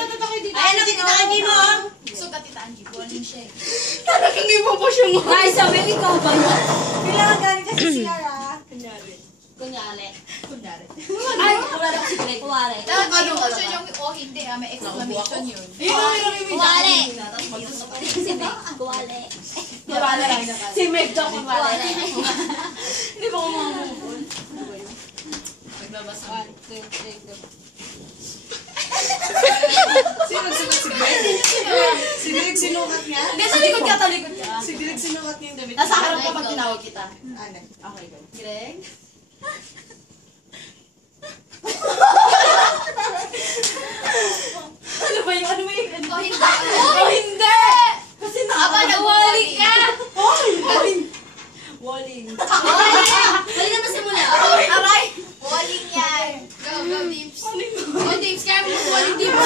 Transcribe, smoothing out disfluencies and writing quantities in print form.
Ayan na, Tita Angie mo. Sugat Tita Angie. Walling siya. Talagang iba po siya mo. Guys, sabi ikaw ba yun? Kailangan galing kasi siya, Kunyari. Ay, wala na kasi Greg. Kuwari. Dapat emotion yung hindi may exclamation yun. Kuwari. Si Meg. Kuwari. Si Meg daw Kuwari. Hindi ba ko mamumul? Maglabas One, two, three, go. Sino nagsugat si Greg? Si Greg sinukat niya? Hindi, sa likod ka, talikod ka. Si Greg sinukat niya yung damit. Nasa harap ka pag tinawag kita. Ano? Okay, go. Greg? Ano ba yung ano? Oh, hindi. Oh, hindi! Kasi Aba, nag-wally ka! Walling. Dali na ba simula? Aray! Walling yan. Go, Dips. Go, Dips. Kaya mo walling Dips.